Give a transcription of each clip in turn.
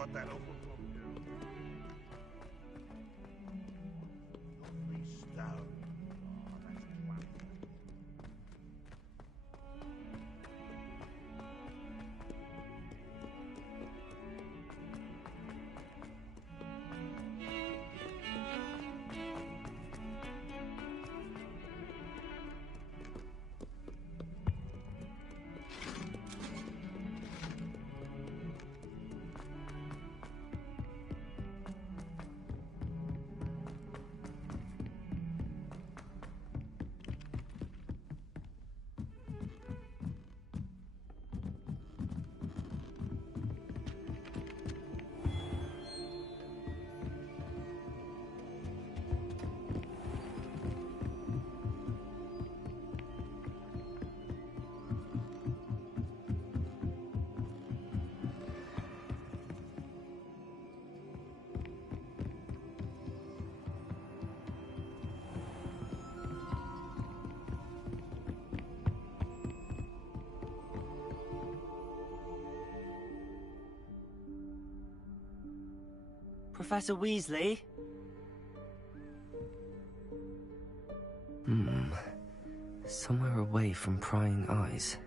put that over from you. Lovely stone. Oh, that's wonderful. Professor Weasley? Somewhere away from prying eyes.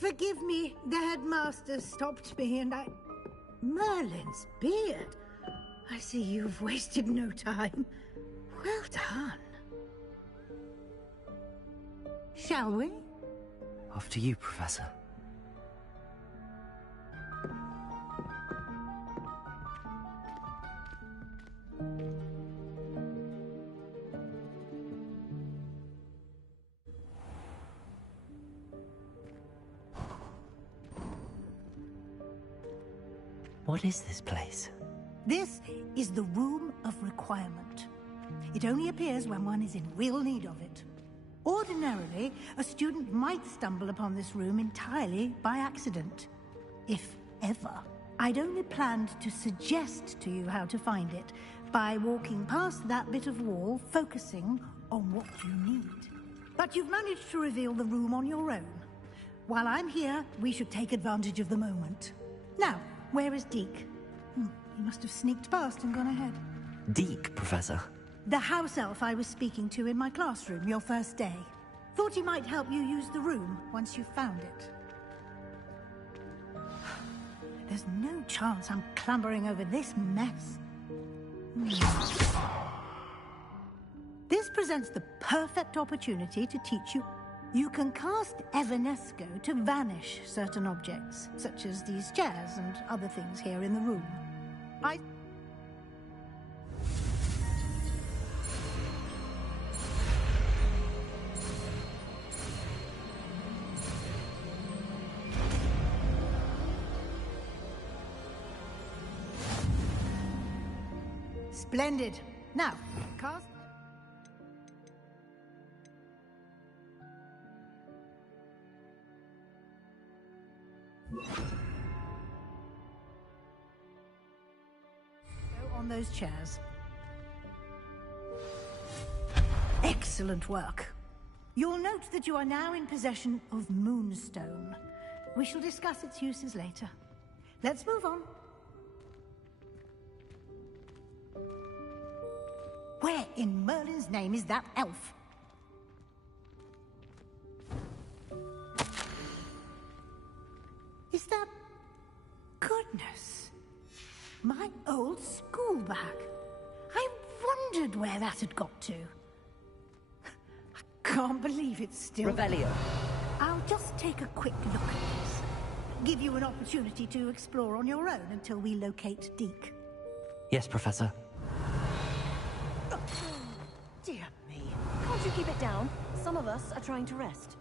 Forgive me, the headmaster stopped me and I... Merlin's beard. I see you've wasted no time. Well done. Shall we? After you, Professor. What is this place? This is the Room of Requirement. It only appears when one is in real need of it. Ordinarily, a student might stumble upon this room entirely by accident. If ever. I'd only planned to suggest to you how to find it by walking past that bit of wall, focusing on what you need. But you've managed to reveal the room on your own. While I'm here, we should take advantage of the moment. Now, where is Deke? He must have sneaked past and gone ahead. Deke, Professor. The house elf I was speaking to in my classroom your first day. Thought he might help you use the room once you found it. There's no chance I'm clambering over this mess. This presents the perfect opportunity to teach you. You can cast Evanesco to vanish certain objects, such as these chairs and other things here in the room. Splendid. Now, cast... Go on those chairs. Excellent work. You'll note that you are now in possession of Moonstone. We shall discuss its uses later. Let's move on. Where in Merlin's name is that elf? Is that... Goodness. My old school bag. I wondered where that had got to. I can't believe it's still... Revelio. I'll just take a quick look at this. Give you an opportunity to explore on your own until we locate Deke. Yes, Professor. Dear me. Can't you keep it down? Some of us are trying to rest.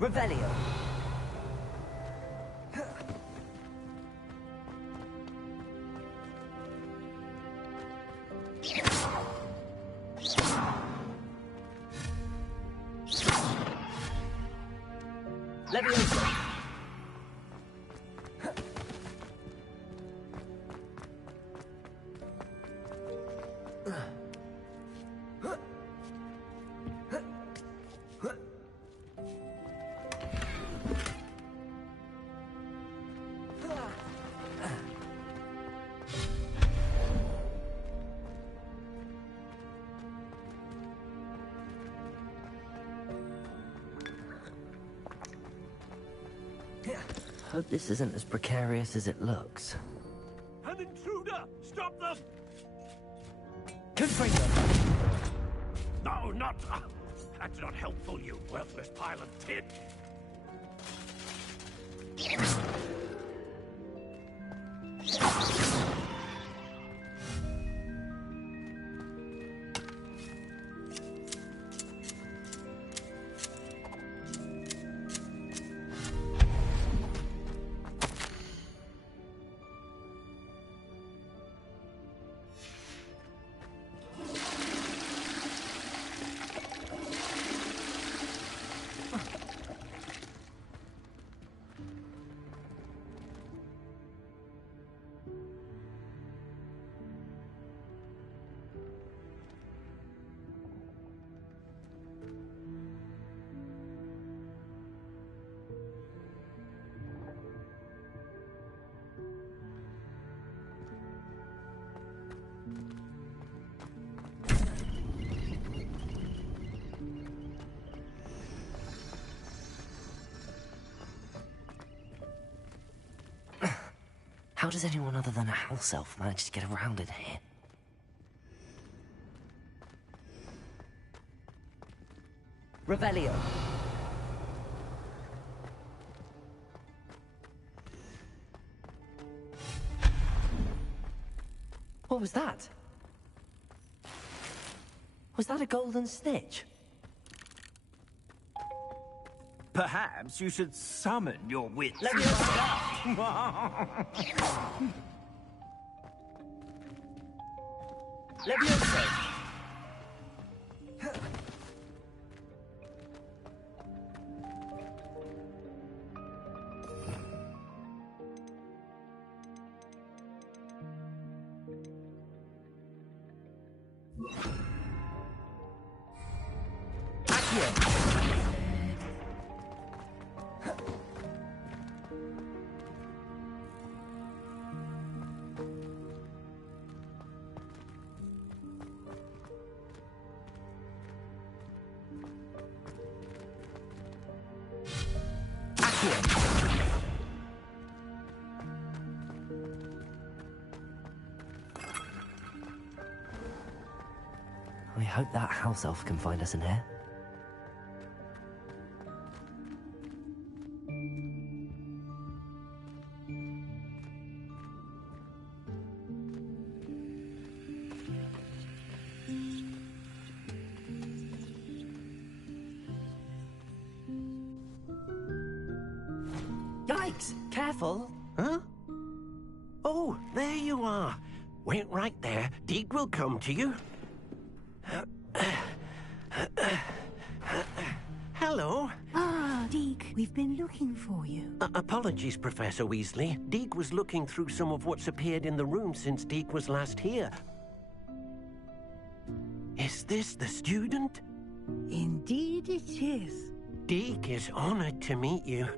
Revelio. Leviosa! Hope this isn't as precarious as it looks. An intruder! Stop them! Confront them! No, not... that's not helpful, you worthless pile of tin! How does anyone other than a house elf manage to get around in here? Revelio! What was that? Was that a golden snitch? Perhaps you should summon your wits. Leviosa! Leviosa! I hope that house elf can find us in here. Yikes! Careful! Huh? Oh, there you are. Wait right there. Deke will come to you. Hello. Ah, Deke, we've been looking for you. Apologies, Professor Weasley. Deke was looking through some of what's appeared in the room since Deke was last here. Is this the student? Indeed it is. Deke is honored to meet you.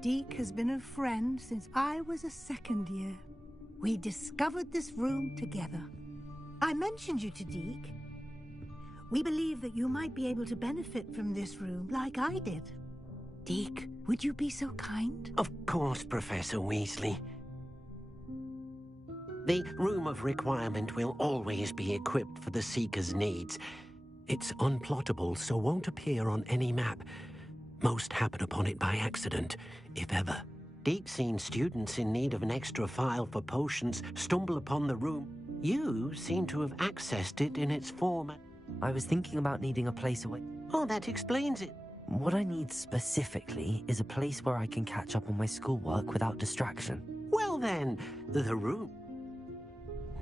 Deke has been a friend since I was a second year. We discovered this room together. I mentioned you to Deke. We believe that you might be able to benefit from this room like I did. Deke, would you be so kind? Of course, Professor Weasley. The Room of Requirement will always be equipped for the Seeker's needs. It's unplottable, so won't appear on any map. Most happen upon it by accident, if ever. Deke's seen students in need of an extra file for potions stumble upon the room. You seem to have accessed it in its form. I was thinking about needing a place away. Oh, that explains it. What I need specifically is a place where I can catch up on my schoolwork without distraction. Well then, the room.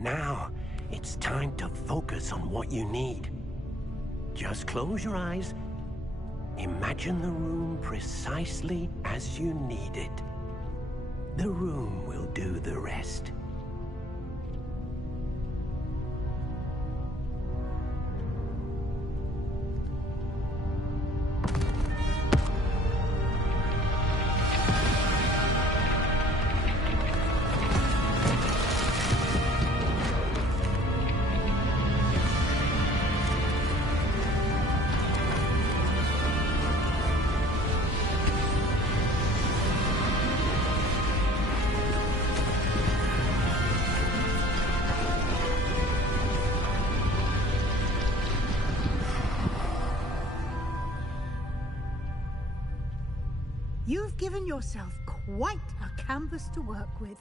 Now, It's time to focus on what you need. Just close your eyes. Imagine the room precisely as you need it. The room will do the rest. You've given yourself quite a canvas to work with.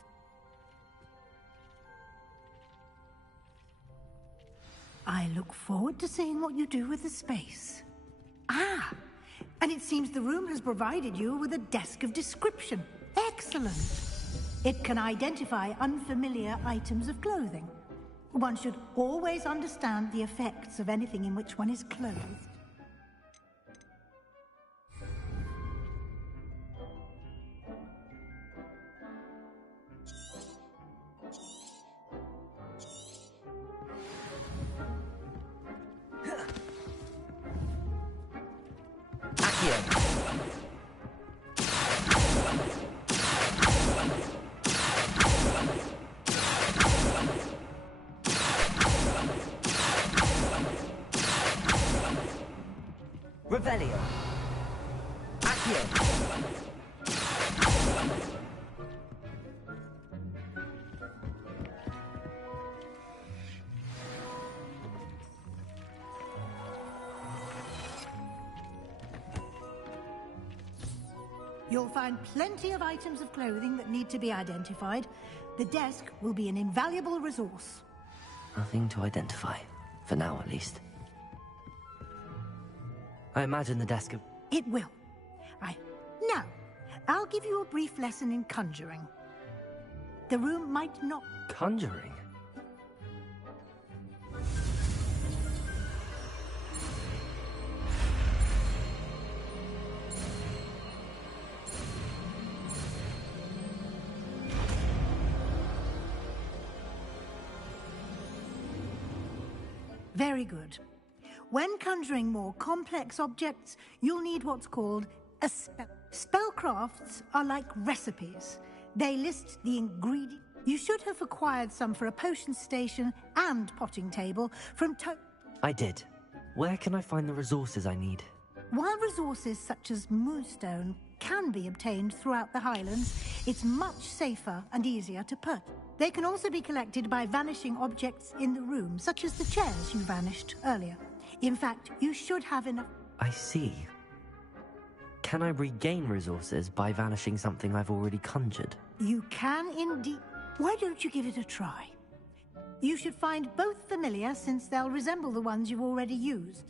I look forward to seeing what you do with the space. Ah, and it seems the room has provided you with a desk of description. Excellent. It can identify unfamiliar items of clothing. One should always understand the effects of anything in which one is clothed. Revelio. Accio. You'll find plenty of items of clothing that need to be identified. The desk will be an invaluable resource. Nothing to identify. For now, at least. I imagine the desk of... It will. Now, I'll give you a brief lesson in conjuring. The room might not... Conjuring? Very good. When conjuring more complex objects, you'll need what's called a spell. Spellcrafts are like recipes. They list the ingredients. You should have acquired some for a potion station and potting table from I did. Where can I find the resources I need? While resources such as moonstone can be obtained throughout the Highlands, it's much safer and easier to purchase. They can also be collected by vanishing objects in the room, such as the chairs you vanished earlier. In fact, you should have enough... I see. Can I regain resources by vanishing something I've already conjured? You can indeed. Why don't you give it a try? You should find both familiar, since they'll resemble the ones you've already used.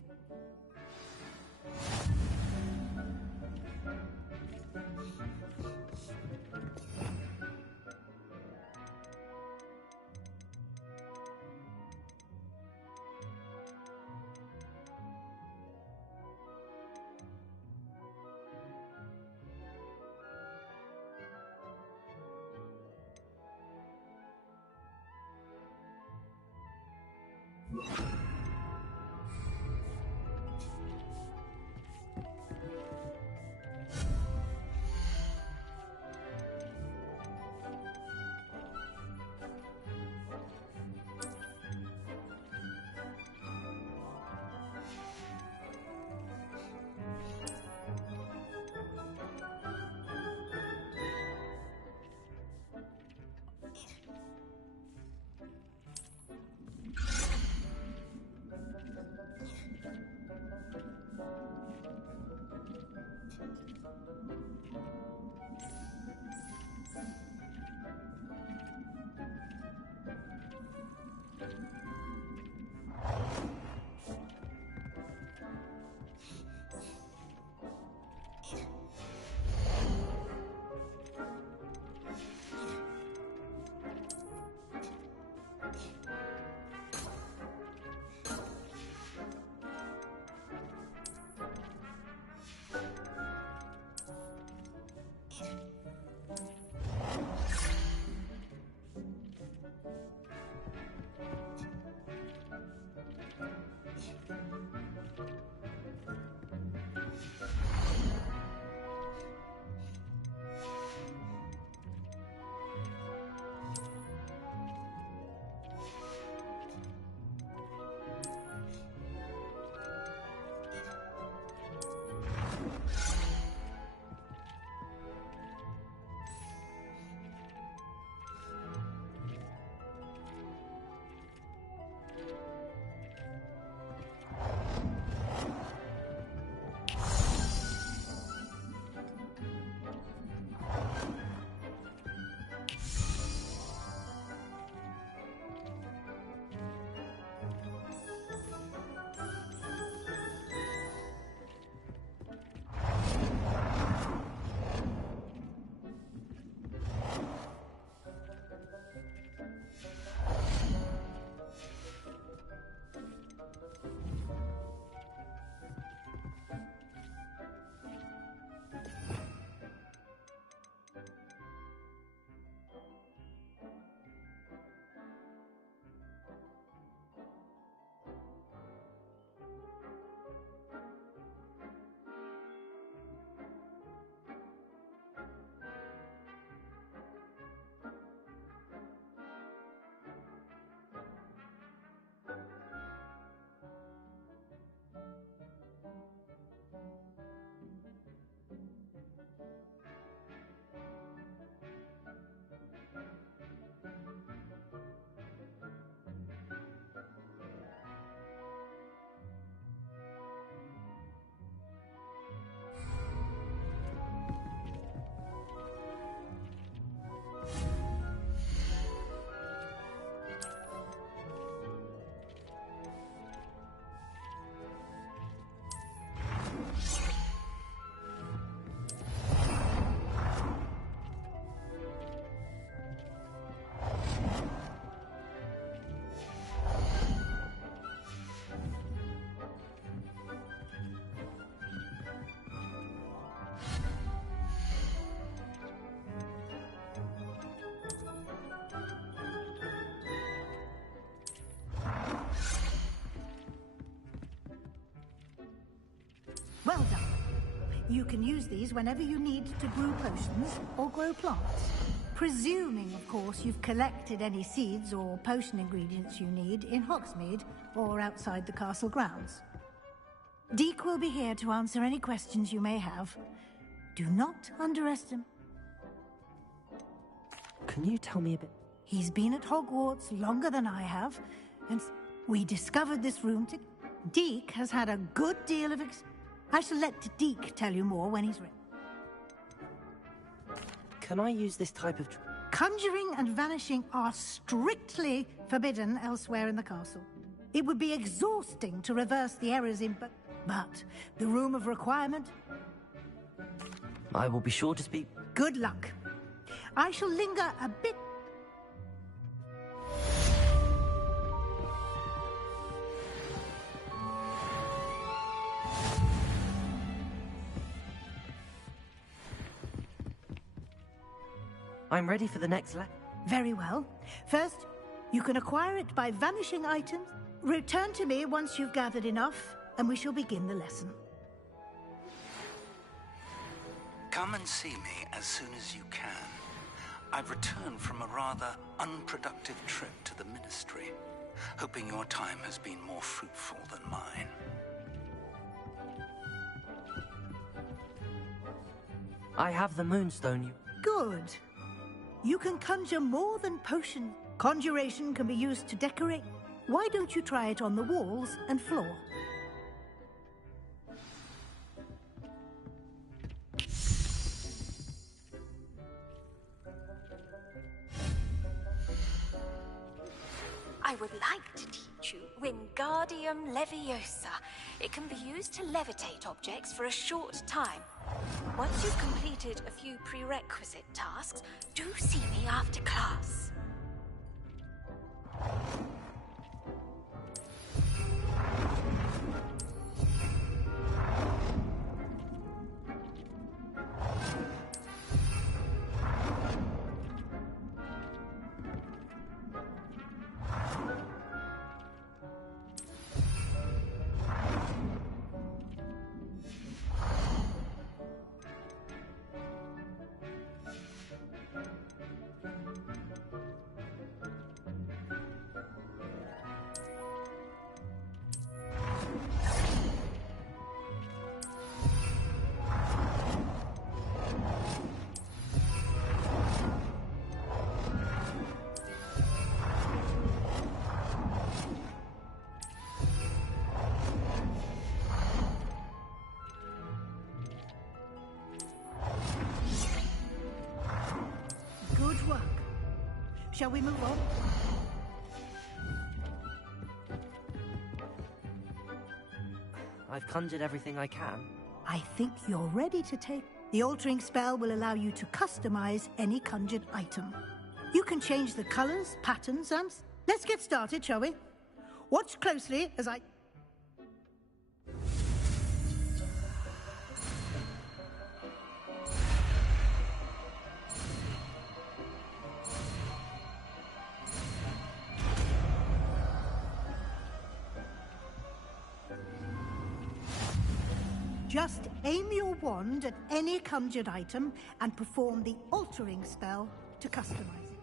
Well done. You can use these whenever you need to brew potions or grow plants. Presuming, of course, you've collected any seeds or potion ingredients you need in Hogsmeade or outside the castle grounds. Deke will be here to answer any questions you may have. Do not underestimate. Can you tell me a bit? He's been at Hogwarts longer than I have, and we discovered this room to... Deke has had a good deal of I shall let Deke tell you more when he's ready. Can I use this type of... Conjuring and vanishing are strictly forbidden elsewhere in the castle. It would be exhausting to reverse the errors in... But the Room of Requirement... I will be sure to speak... Good luck. I shall linger a bit... I'm ready for the next Very well. First, you can acquire it by vanishing items. Return to me once you've gathered enough, and we shall begin the lesson. Come and see me as soon as you can. I've returned from a rather unproductive trip to the Ministry, hoping your time has been more fruitful than mine. I have the Moonstone. Good. You can conjure more than potion. Conjuration can be used to decorate. Why don't you try it on the walls and floor? I would like to teach you Wingardium Leviosa. It can be used to levitate objects for a short time. Once you've completed a few prerequisite tasks, do see me after class. Good work. Shall we move on? I've conjured everything I can. I think you're ready to take... The altering spell will allow you to customize any conjured item. You can change the colors, patterns, and... Let's get started, shall we? Watch closely as I... Just aim your wand at any conjured item and perform the altering spell to customize it.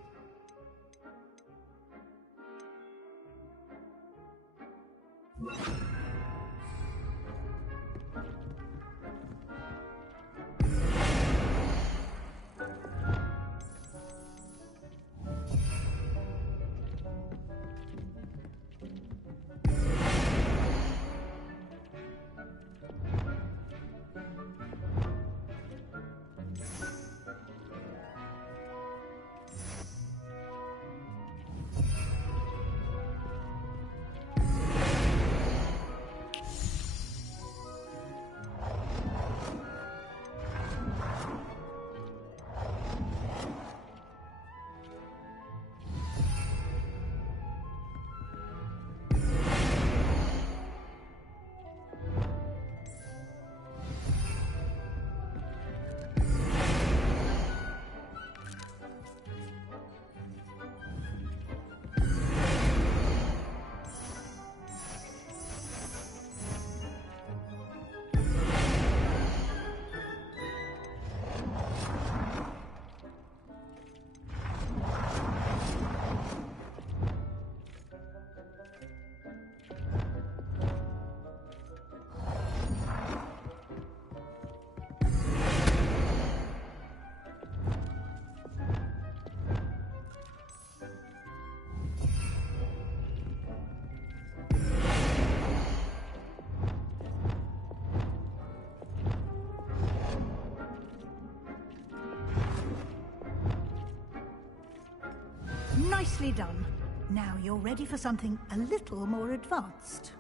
Nicely done. Now you're ready for something a little more advanced.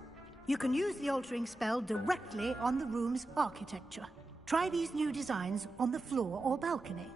You can use the altering spell directly on the room's architecture. Try these new designs on the floor or balcony.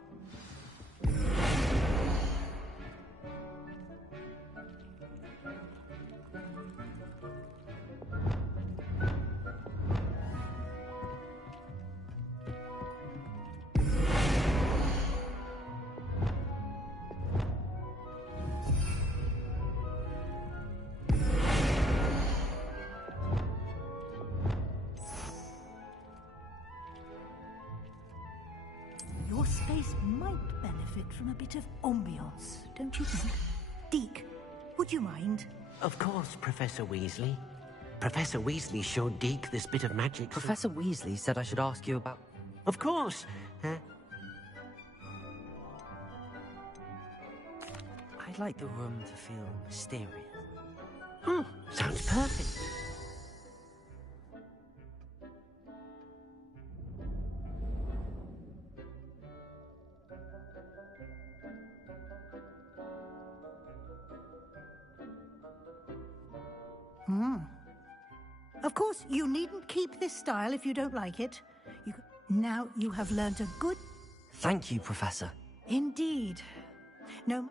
Your space might benefit from a bit of ambiance, don't you think? Deke, would you mind? Of course, Professor Weasley. Professor Weasley showed Deke this bit of magic. Professor Weasley said I should ask you about... Of course. I'd like the room to feel mysterious. Oh, sounds perfect. Of course, you needn't keep this style if you don't like it. Now you have learnt a good... Thank you, Professor. Indeed. No...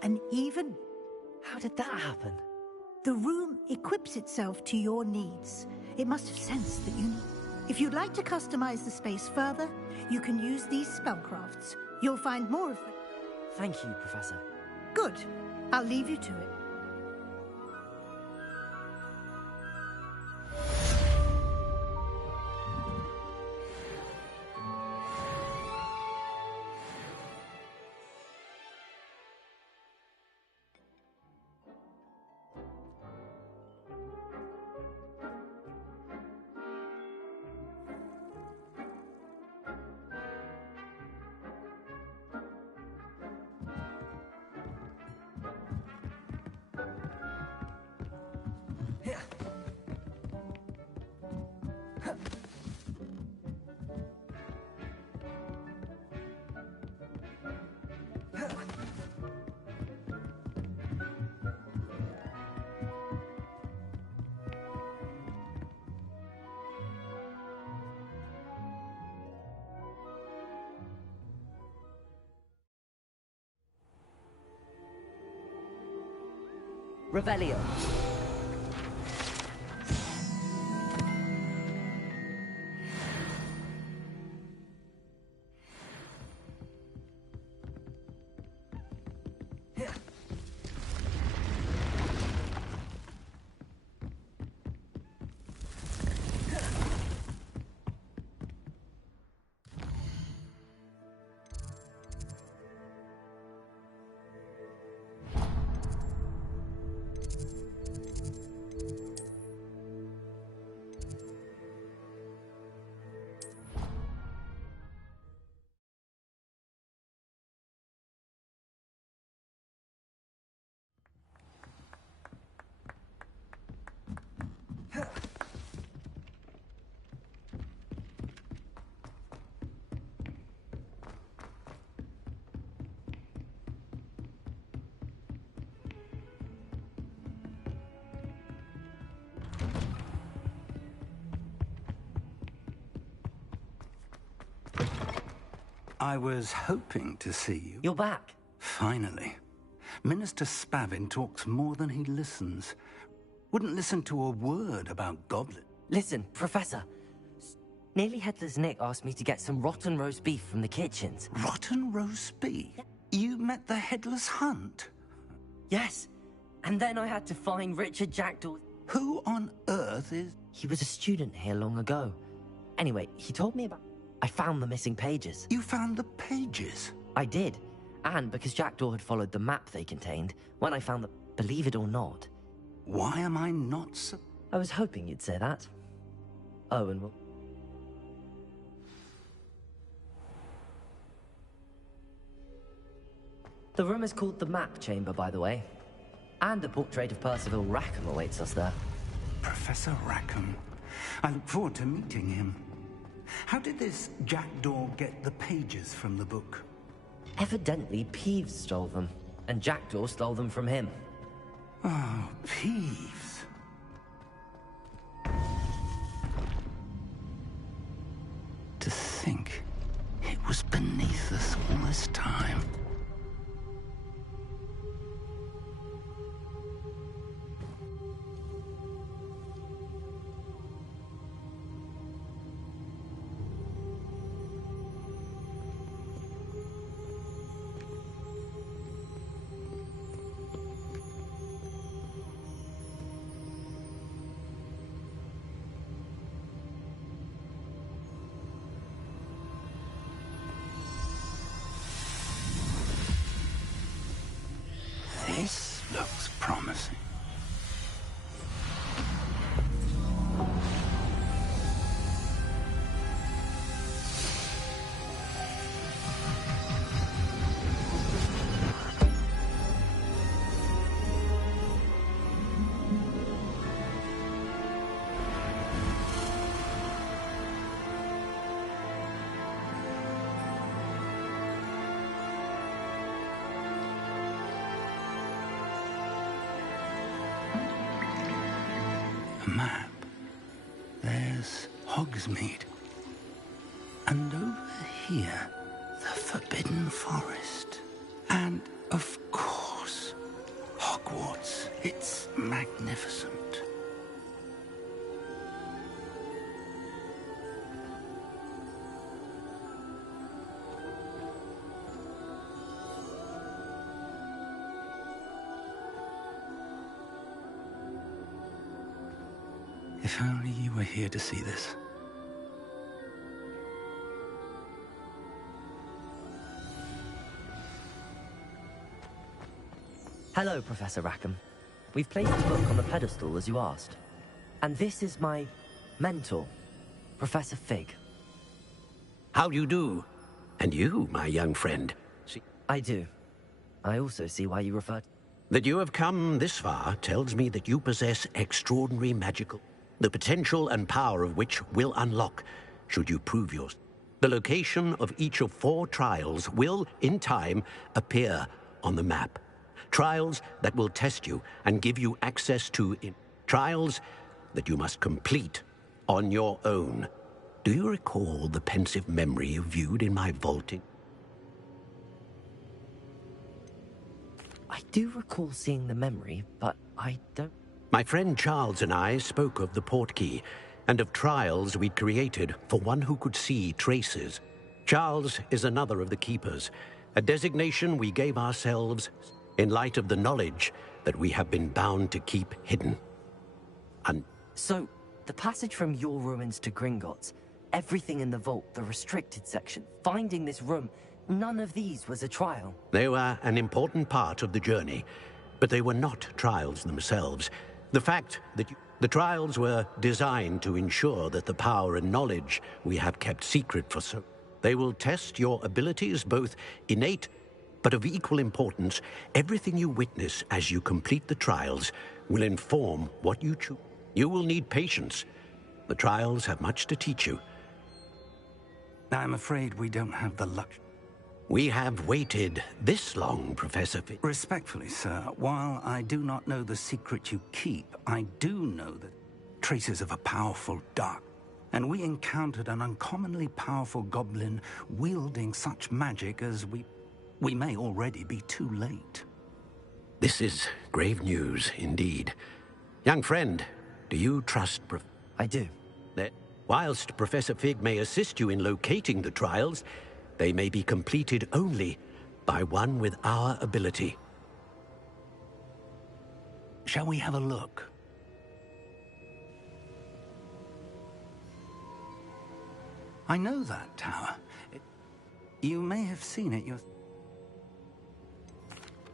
An even... How did that happen? The room equips itself to your needs. It must have sensed that you... If you'd like to customize the space further, you can use these spellcrafts. You'll find more of them. Thank you, Professor. Good. I'll leave you to it. Revelio. I was hoping to see you. You're back. Finally. Minister Spavin talks more than he listens. Wouldn't listen to a word about goblins. Listen, Professor. Nearly Headless Nick asked me to get some rotten roast beef from the kitchens. Rotten roast beef? You met the Headless Hunt? Yes. And then I had to find Richard Jackdaw. Who on earth is... He was a student here long ago. Anyway, he told me about... I found the missing pages. You found the pages? I did. And because Jackdaw had followed the map they contained, when I found that, believe it or not... Why am I not so... I was hoping you'd say that. Oh, and well... The room is called the Map Chamber, by the way. And a portrait of Percival Rackham awaits us there. Professor Rackham. I look forward to meeting him. How did this Jackdaw get the pages from the book? Evidently, Ps5 stole them, and Jackdaw stole them from him. Oh, Ps5. To think it was beneath us all this time. This looks promising. Map. There's Hogsmeade. And over here, the Forbidden Forest. And, of course, Hogwarts. It's magnificent. If only you were here to see this. Hello, Professor Rackham. We've placed the book on the pedestal, as you asked. And this is my mentor, Professor Fig. How do you do? And you, my young friend. I do. I also see why you referred... That you have come this far tells me that you possess extraordinary magical... the potential and power of which will unlock, should you prove yours. The location of each of 4 trials will, in time, appear on the map. Trials that will test you and give you access to... trials that you must complete on your own. Do you recall the pensive memory you viewed in my vaulting? I do recall seeing the memory, but I don't... My friend Charles and I spoke of the portkey and of trials we'd created for one who could see traces. Charles is another of the keepers, a designation we gave ourselves in light of the knowledge that we have been bound to keep hidden. So, the passage from your ruins to Gringotts, everything in the vault, the restricted section, finding this room, none of these was a trial. They were an important part of the journey, but they were not trials themselves. The fact that the trials were designed to ensure that the power and knowledge we have kept secret for so... They will test your abilities, both innate, but of equal importance. Everything you witness as you complete the trials will inform what you choose. You will need patience. The trials have much to teach you. I'm afraid we don't have the luck. We have waited this long, Professor Respectfully, sir, while I do not know the secret you keep, I do know the traces of a powerful dark. And we encountered an uncommonly powerful goblin wielding such magic as we may already be too late. This is grave news, indeed. Young friend, do you trust I do. That whilst Professor Fig may assist you in locating the trials, they may be completed only by one with our ability. Shall we have a look? I know that tower. You may have seen it yourself.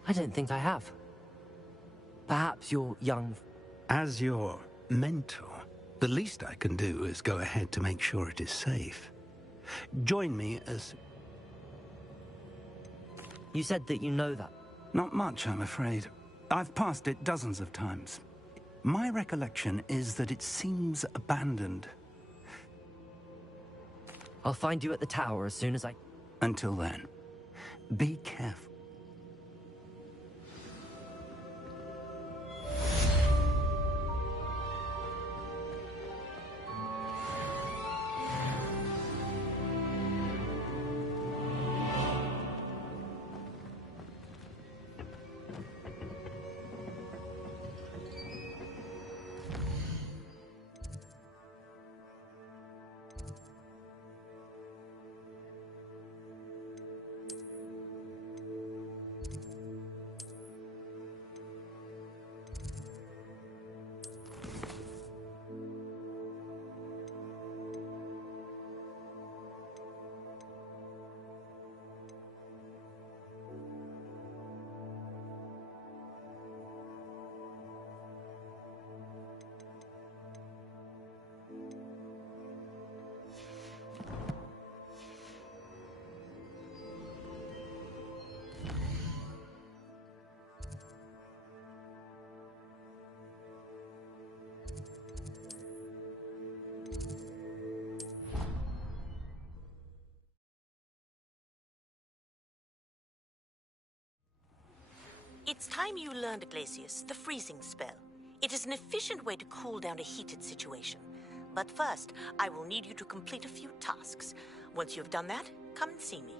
I don't think I have. Perhaps your young... As your mentor, the least I can do is go ahead to make sure it is safe. Join me as... You said that you know that. Not much, I'm afraid. I've passed it dozens of times. My recollection is that it seems abandoned. I'll find you at the tower as soon as I... Until then, be careful. It's time you learned, Glacius, the freezing spell. It is an efficient way to cool down a heated situation. But first, I will need you to complete a few tasks. Once you've done that, come and see me.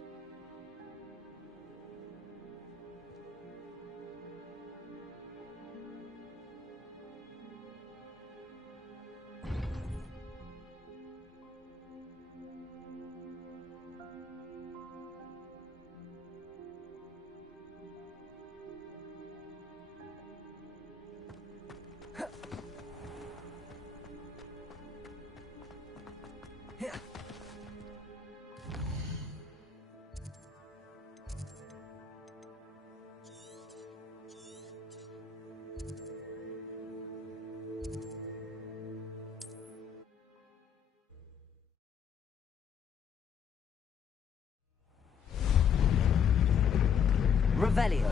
Revelio.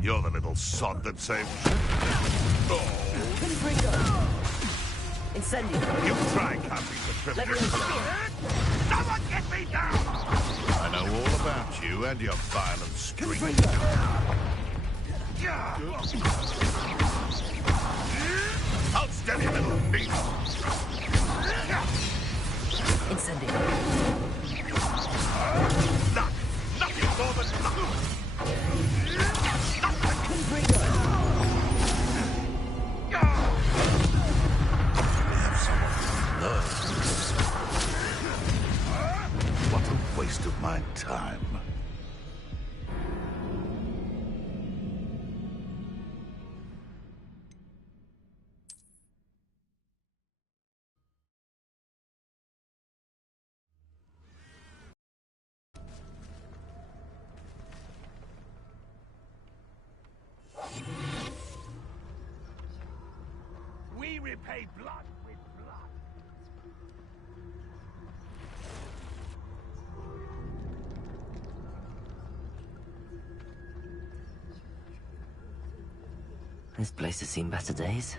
You're the little sod that saved... Oh! Incendio. You try camping the privilege. Someone get me down! I know all about you and your violent streak. I'll steady, little beast. Incendio. Luck! Nothing more than luck! repay blood with blood. This place has seen better days.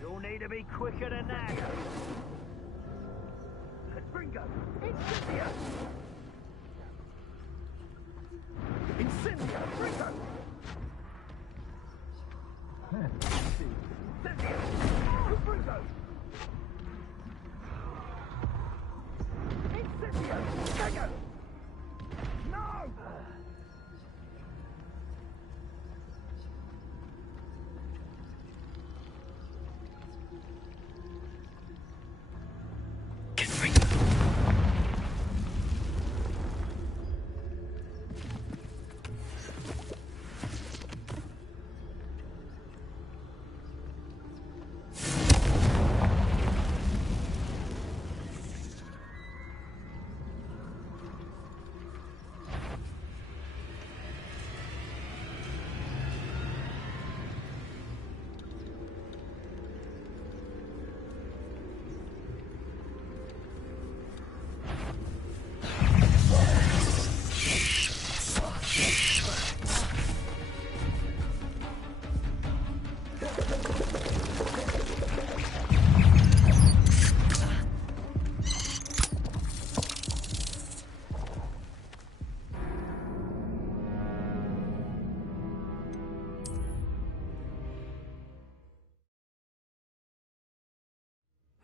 You'll need to be quicker than that. Gringo, Incendio! Incendio, Gringo! Incendio! Gringo! Incendio! Gringo! No!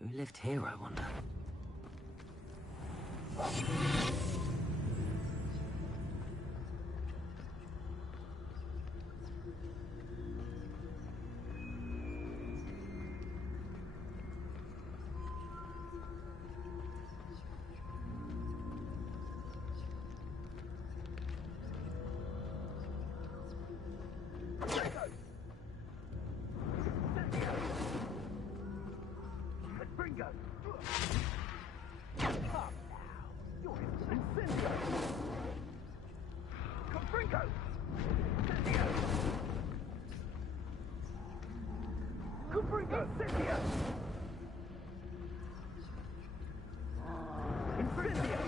Who lived here, I wonder? Gringo! Come now! You're Incendio! Come, Gringo! Incendio! Come, Gringo! Incendio! Incendio!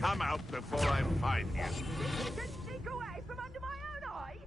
Come out before I find you. Sneak away from under my own eyes?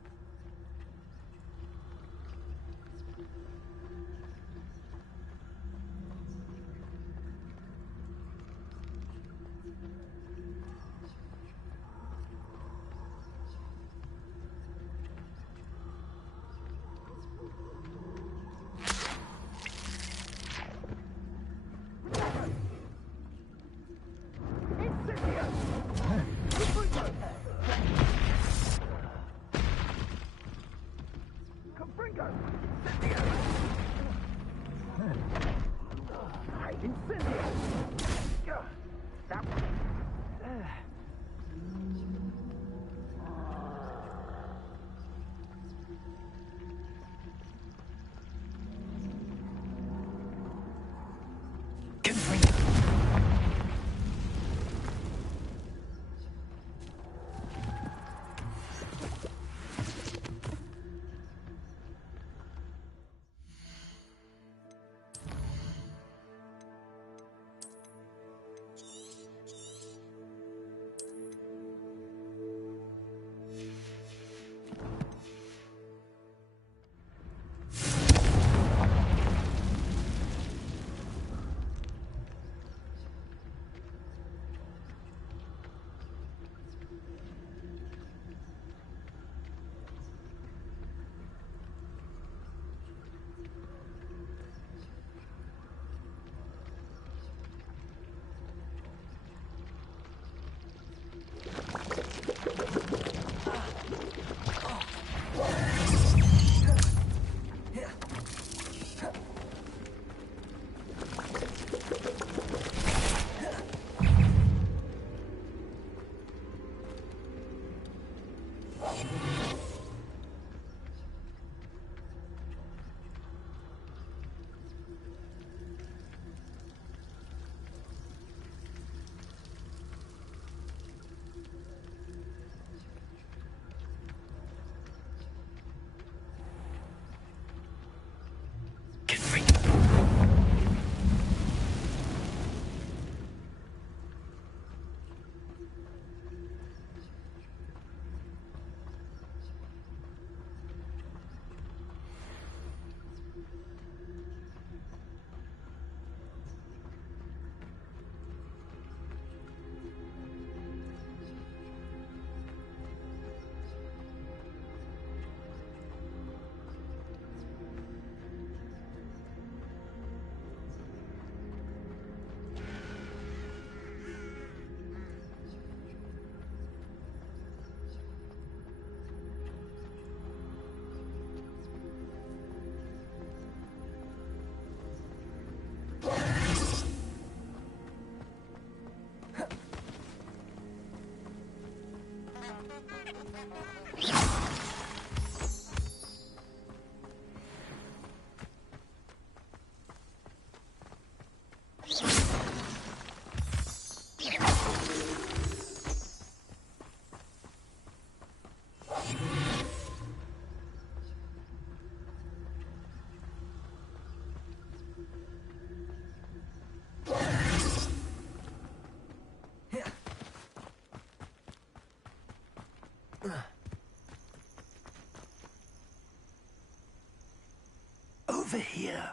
Over here.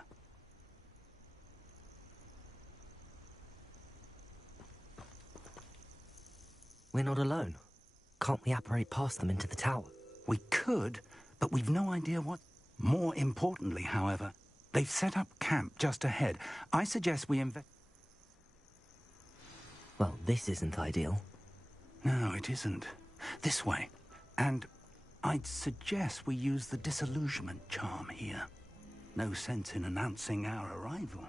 We're not alone. Can't we apparate past them into the tower? We could, but we've no idea what... More importantly, however, they've set up camp just ahead. I suggest we Well, this isn't ideal. No, it isn't. This way. And I'd suggest we use the disillusionment charm here. No sense in announcing our arrival.